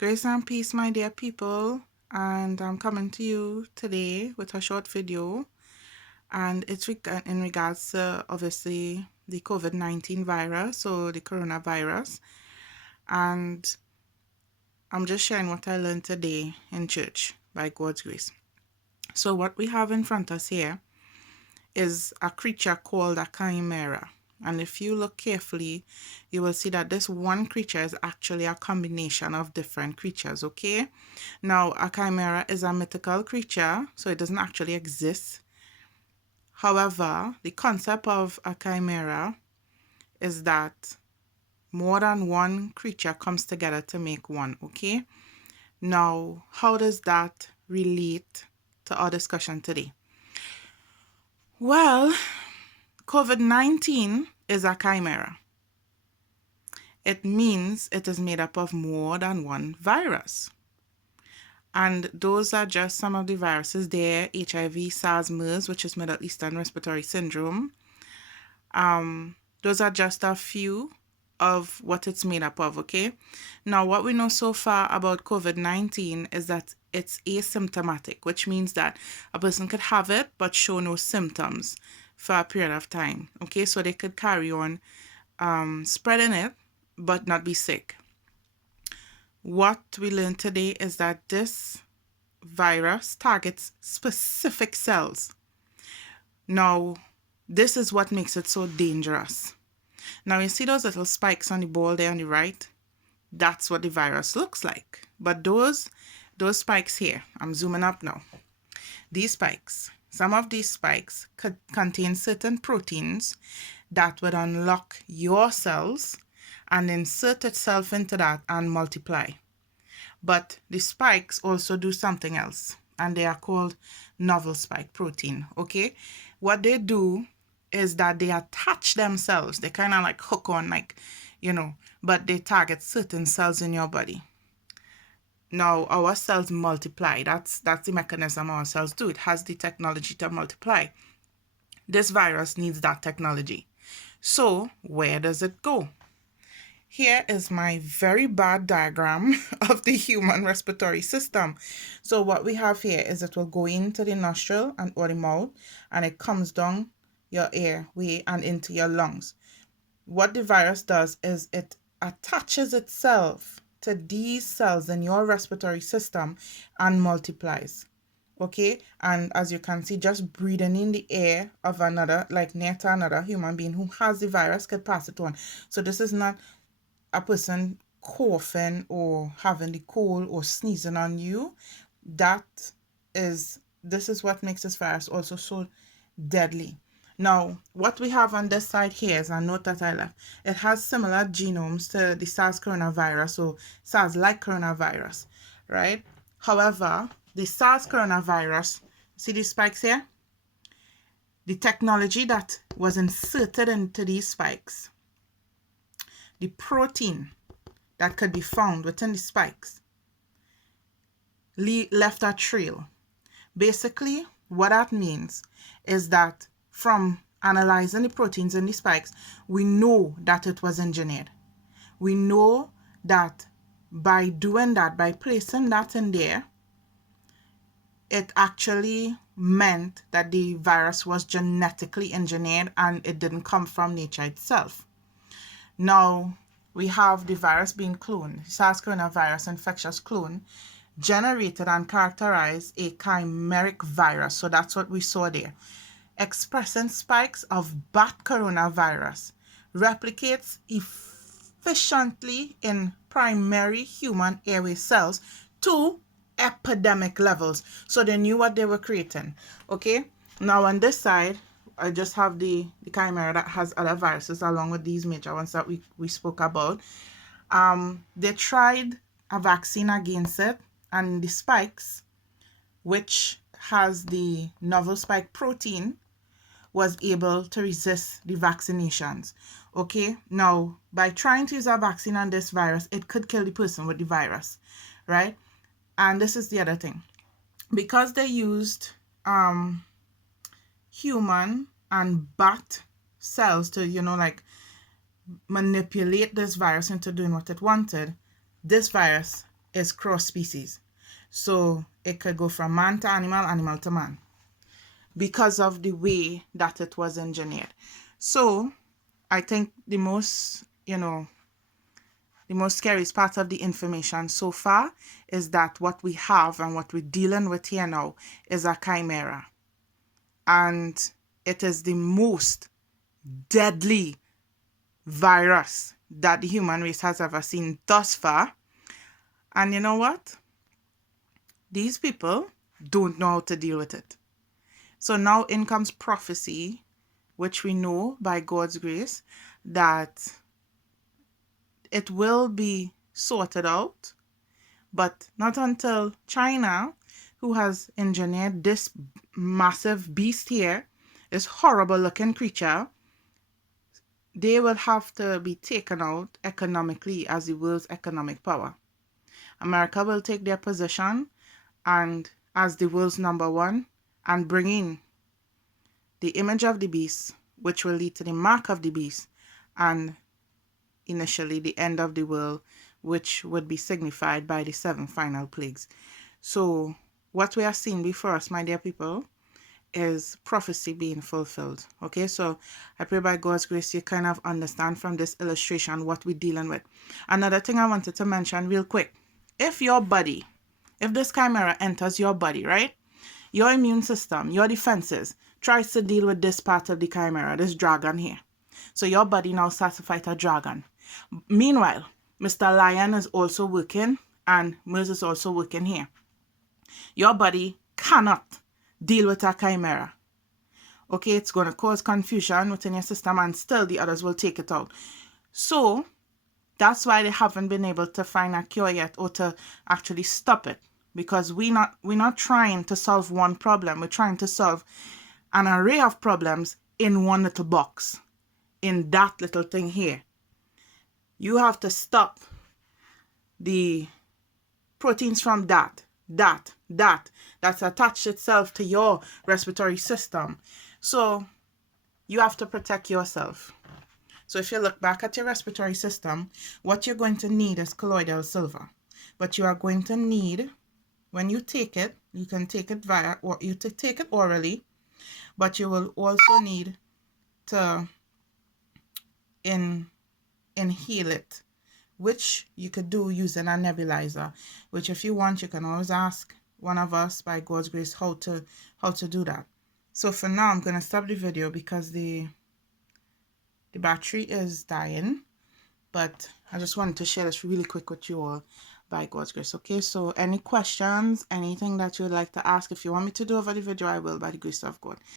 Grace and peace, my dear people, and I'm coming to you today with a short video, and it's in regards to obviously the COVID-19 virus or the coronavirus, and I'm just sharing what I learned today in church by God's grace. So what we have in front of us here is a creature called a chimera. And if you look carefully, you will see that this one creature is actually a combination of different creatures, okay? Now, a chimera is a mythical creature, so it doesn't actually exist. However, the concept of a chimera is that more than one creature comes together to make one, okay? Now, how does that relate to our discussion today? Well, COVID-19 is a chimera. It means it is made up of more than one virus. And those are just some of the viruses there: HIV, SARS, MERS, which is Middle Eastern Respiratory Syndrome. Those are just a few of what it's made up of, okay? Now, what we know so far about COVID-19 is that it's asymptomatic, which means that a person could have it but show no symptoms for a period of time, okay? So they could carry on spreading it but not be sick. What we learned today is that this virus targets specific cells. Now, this is what makes it so dangerous. Now, you see those little spikes on the ball there on the right? That's what the virus looks like. But those spikes here, I'm zooming up now. These spikes, some of these spikes could contain certain proteins that would unlock your cells and insert itself into that and multiply. But the spikes also do something else, and they are called novel spike protein, okay? What they do is that they attach themselves. They kind of like hook on, like, but they target certain cells in your body. Now, our cells multiply. That's the mechanism our cells do. It has the technology to multiply. This virus needs that technology. So, where does it go? Here is my very bad diagram of the human respiratory system. So what we have here is it will go into the nostril and or the mouth, and it comes down your airway and into your lungs. What the virus does is it attaches itself to these cells in your respiratory system and multiplies. Okay, and as you can see, just breathing in the air of another, like near to another human being who has the virus, could pass it on. So this is not a person coughing or having the cold or sneezing on you. This is what makes this virus also so deadly. Now, what we have on this side here is a note that I left. It has similar genomes to the SARS coronavirus or SARS-like coronavirus, right? However, the SARS coronavirus, see these spikes here? The technology that was inserted into these spikes, the protein that could be found within the spikes, left a trail. Basically, what that means is that from analyzing the proteins in the spikes, we know that it was engineered. We know that by doing that, by placing that in there, it actually meant that the virus was genetically engineered and it didn't come from nature itself. Now, we have the virus being cloned. SARS coronavirus infectious clone generated and characterized a chimeric virus. So that's what we saw there. Expressing spikes of bat coronavirus, replicates efficiently in primary human airway cells to epidemic levels. So they knew what they were creating. Okay, now on this side, I just have the chimera that has other viruses along with these major ones that we spoke about. They tried a vaccine against it, and the spikes, which has the novel spike protein, was able to resist the vaccinations. Okay, now by trying to use a vaccine on this virus, it could kill the person with the virus, right? And this is the other thing. Because they used human and bat cells to, manipulate this virus into doing what it wanted, this virus is cross species. So it could go from man to animal, animal to man, because of the way that it was engineered. So I think the most, the most scariest part of the information so far is that what we have and what we're dealing with here now is a chimera. And it is the most deadly virus that the human race has ever seen thus far. And you know what? These people don't know how to deal with it. So now in comes prophecy, which we know by God's grace that it will be sorted out, but not until China, who has engineered this massive beast here, this horrible looking creature, they will have to be taken out economically as the world's economic power. America will take their position and as the world's number one and bring in the image of the beast, which will lead to the mark of the beast and initially the end of the world, which would be signified by the 7 final plagues. So what we are seeing before us, my dear people, is prophecy being fulfilled. Okay, so I pray by God's grace you kind of understand from this illustration what we're dealing with. Another thing I wanted to mention real quick, if this chimera enters your body, right, your immune system, your defenses tries to deal with this part of the chimera, this dragon here. So your body now starts to fight a dragon. Meanwhile, Mr. Lion is also working and Mers is also working here. Your body cannot deal with a chimera. Okay, it's going to cause confusion within your system and still the others will take it out. So that's why they haven't been able to find a cure yet or to actually stop it, because we're not trying to solve one problem. We're trying to solve an array of problems in one little box, in that little thing here. You have to stop the proteins from that's attached itself to your respiratory system. So you have to protect yourself. So if you look back at your respiratory system, what you're going to need is colloidal silver. But you are going to need, when you take it, you can take it take it orally, but you will also need to inhale it, which you could do using a nebulizer, which if you want, you can always ask one of us by God's grace how to do that. So for now, I'm going to stop the video because the battery is dying, but I just wanted to share this really quick with you all by God's grace. Okay, so any questions, anything that you would like to ask, if you want me to do over the video, I will by the grace of God.